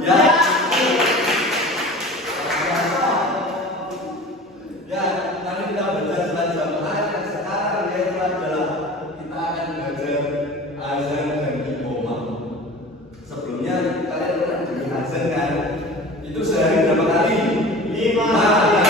Ya. Ya, nanti kita belajar sholat jamaah yang sekarang yaitu adalah kita akan belajar azan dan iqamah. Sebelumnya kalian pernah dengar azan kan? Itu sehari berapa kali? 5 kali.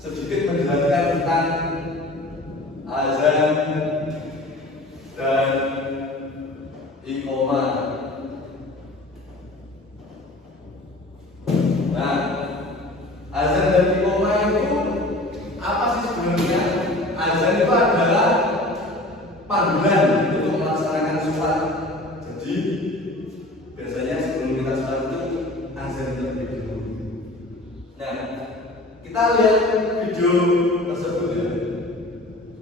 Sedikit menjelaskan tentang azan dan iqamah. Nah, azan dan iqamah itu apa sih sebenarnya? Azan itu adalah panggilan untuk melaksanakan sholat. Jadi biasanya sebelum kita sholat itu azan terlebih dahulu. Nah, kita lihat video tersebut ya.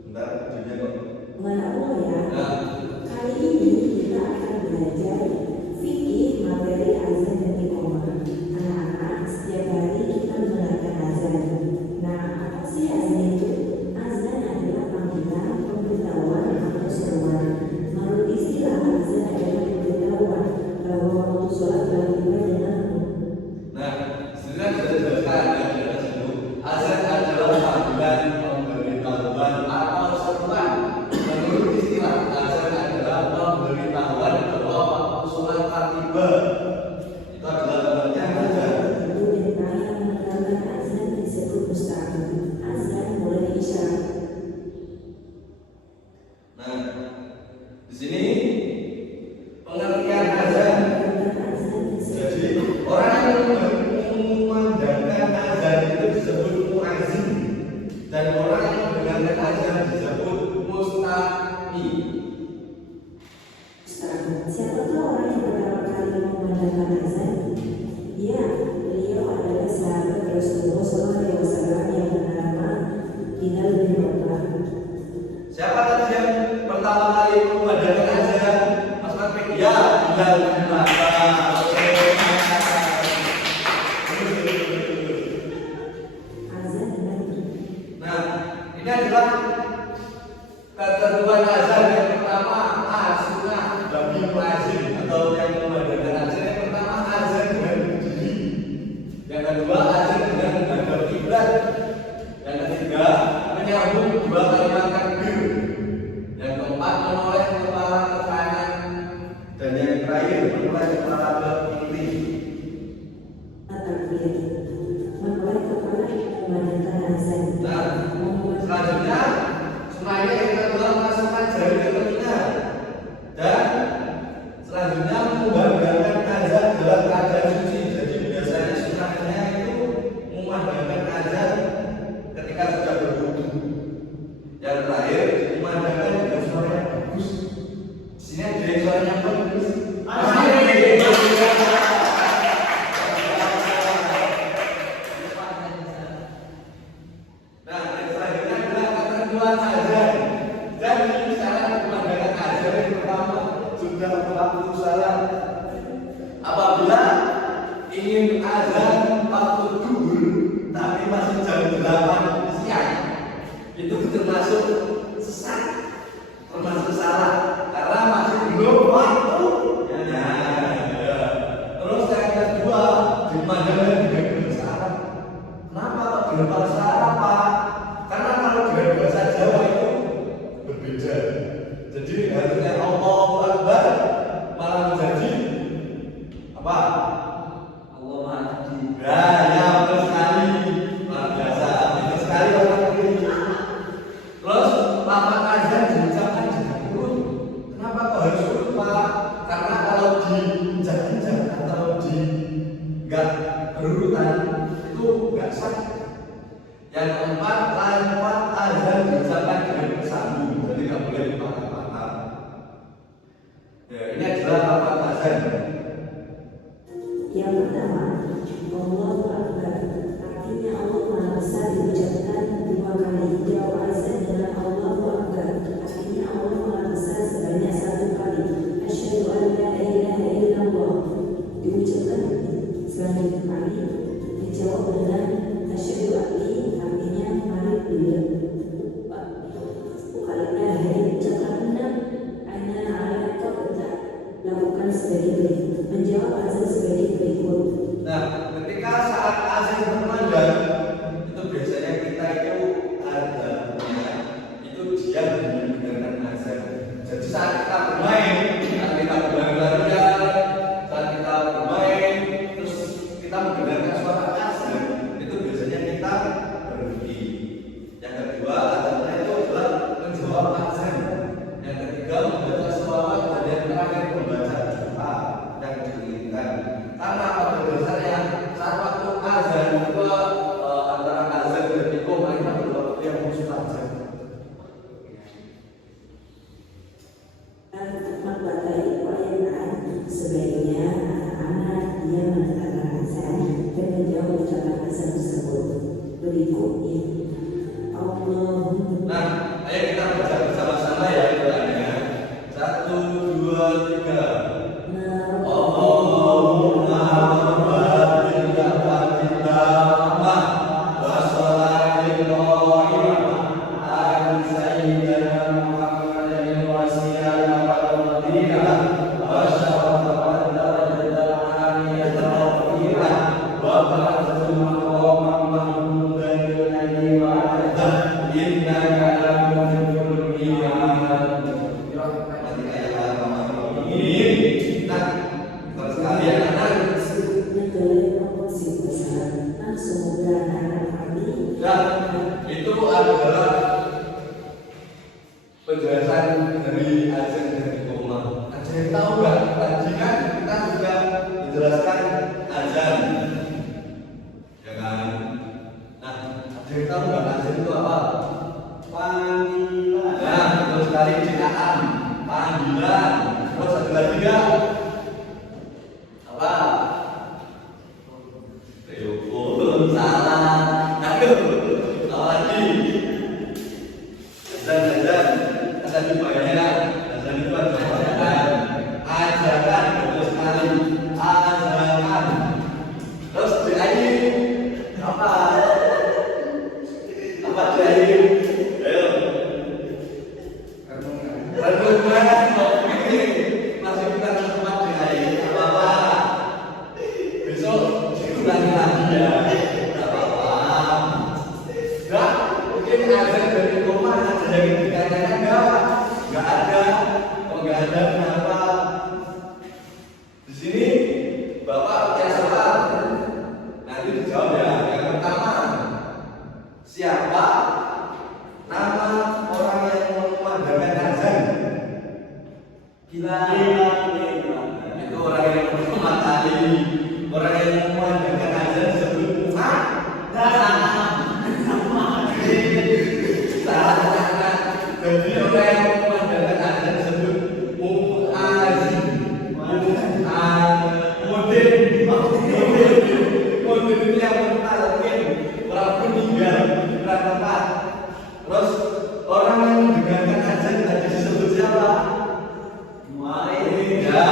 Bentar, videonya kok. Ya. Kali ini kita akan belajar fikih materi azan dan iqamah. Anak-anak, setiap hari kita mendengarkan azan. Nah, apa sih azan itu? Azan adalah panggilan, pemberitahuan atau seruan. Menurut istilah, azan adalah pemberitahuan bahwa waktu sholat telah tiba denganmu. Nah, sebenarnya sudah dijelaskan ya. Azan adalah panggilan, pemberitahuan atau seruan. Menurut istilah, azan adalah pemberitahuan bahwa waktu sholat telah tiba. Itu adalah pengertian azan. Perintah yang meninggalkan azan disebut mustahil. Azan boleh diisyarat. Nah, di sini pengertian azan. Jadi orang yang memandangkan azan itu disebut muazzin, dan orang yang mendengarkan azan disebut mustami. Siapakah orang yang pertama kali memandangkan azan? Ya, beliau adalah sahabat Rasulullah SAW yang bernama Bilal bin Rabah. Siapa tadi yang pertama kali memandangkan azan? Mas Fatih? Ya, Bilal bin Rabah. Nah, ini adalah ketentuan azan yang pertama, sunnah bagi muazzin atau yang memandangkan azan. Yang pertama, azan dengan berdiri. Yang kedua, azan dengan menghadap kiblat. Yang ketiga, menyambung dua kalimat takbir. Yang keempat, menoleh kepala ke kanan. Dan yang terakhir, menoleh kepala ke kiri. Takbir. Menoleh kepala memandangkan azan. Nah, selanjutnya semuanya yang kedua memasukkan jari ke telinga, dan selanjutnya memandangkan azan dalam keadaan suci. Jadi biasanya sunnahnya itu memandangkan azan ketika sudah berwudu. Yang terakhir memandangkan dengan suara yang bagus. Sini ada suaranya bagus. Nah, yang selanjutnya adalah ketentuan azan. Dan ini syarat pemandangan azan yang pertama sudah waktu salat. Apabila ingin azan waktu duhur tapi masih jam 8 siang, itu termasuk sesat, termasuk salah karena masih belum waktu. Terus yang kedua dimandangkan dengan bahasa Arab. Kenapa kok dengan bahasa Arab, Pak? Karena kalau dengan bahasa Jawa itu berbeda. Jadi harusnya Allahu Akbar malah menjadi apa? Allah Mahdi. Ya, betul sekali. Luar biasa. Betul sekali orang ini. Terus lafaz azan diucapkan jangan turun. Kenapa kok harus turun, Pak? Karena kalau diinjak-injak atau enggak berurutan itu enggak sah. Yang keempat, lafaz azan diucapkan dengan bersambung, jadi enggak boleh dipatah-patah. Ya, ini adalah lafaz azan. Yang pertama, Allahu Akbar. Artinya Allah Maha Besar diucapkan 2 kali. Jawab azan dengan Allahu Akbar. Artinya Allah Maha Besar sebanyak 1 kali. Asyhadu diucapkan selanjutnya mari dijawab dengan asyhadu artinya mari bila kalinya hari ucapkan benar hanya ayat kota lakukan sebagai berikut menjawab azan sebagai berikut. Nah, ketika saat azan berkumandang itu biasanya kita itu ada itu dia mendengarkan azan. Jadi saat kita bermain, saat kita berlari-larian, saat kita bermain, terus kita mendengarkan suara azan, itu biasanya kita berhenti. Yang kedua adalah itu adalah menjawab azan. Yang ketiga membaca sholawat dan yang terakhir membaca doa yang diinginkan. Karena pada dasarnya saat waktu azan itu antara azan dan iqamah itu adalah waktu yang mustajab. Materi pelayanan sebaiknya anak-anak dia mendengarkan azan dan menjawab ucapan azan tersebut. Berikutnya, Allahumma. Nah, ayo kita baca bersama-sama ya doanya. 1, 2, 3. Allahumma barik lana fil wa sholli ala sayyidina Muhammadin wasiyyah wa fadilah wa syafa'atan darajatan aliyah wa ba'du maqaman mahmudan alladhi wa'ada innaka la tukhliqul mi'ad. Nah, terus kalian anak itu adalah penjelasan dari azan dan iqamah. Ada yang tahu nggak? Tadi kan kita sudah menjelaskan azan, ya kan? Nah, ada yang tahu nggak azan itu apa? Panggilan. Nah, betul sekali jinaan. Panggilan. Terus ada lagi nggak? Apa? Telepon. Salah. Aduh, apa lagi? Azan itu banyak. Azan itu ada ajakan. Ajakan betul sekali. Ajakan. Terus diayi apa? Apa diayi? Ayo. Renungan. Oke. Masih bukan tempat diayi. Apa? Besok diulangi lagi ya. Enggak, mungkin azan dari rumah ada yang ditanyakan enggak ada. Oh enggak ada, kenapa? Di sini Bapak punya soal. Nanti dijawab ya. Yang pertama, siapa nama orang yang memandangkan azan? Bilal. Itu orang yang pertama kali. Orang yang memandangkan azan sebelum jadi orang yang memandangkan azan disebut mu'azin. Mudin itu yang mentalkin orang meninggal di tempat. Terus orang yang mendengarkan azan tadi disebut siapa? Mu'adzin. Ya.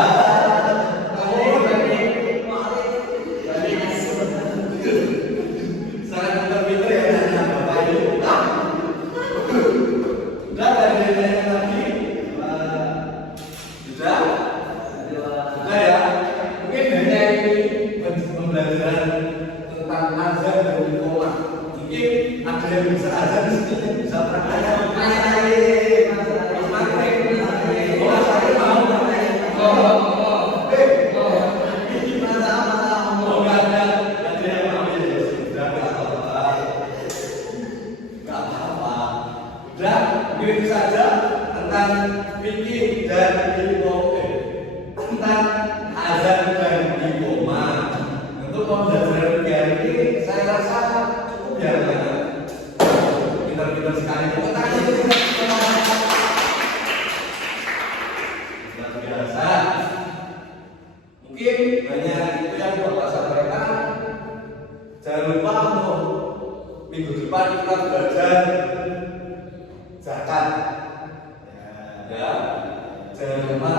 Sangat pintar ya nanya Bapak ini. Sudah ada yang lagi? Sudah? Sudah ya? Mungkin hanya ini pembelajaran tentang azan dan iqamah. Mungkin ada yang bisa azan di sini, bisa bertanya. Begitu saja tentang fikih dan iqamah, tentang azan dan iqamah. Untuk pembelajaran hari ini saya rasa cukup ya, pintar-pintar sekali. Tepuk tangan luar biasa. Mungkin hanya itu yang Bapak sampaikan. Jangan lupa untuk minggu depan kita belajar zakat. Ya, jangan lupa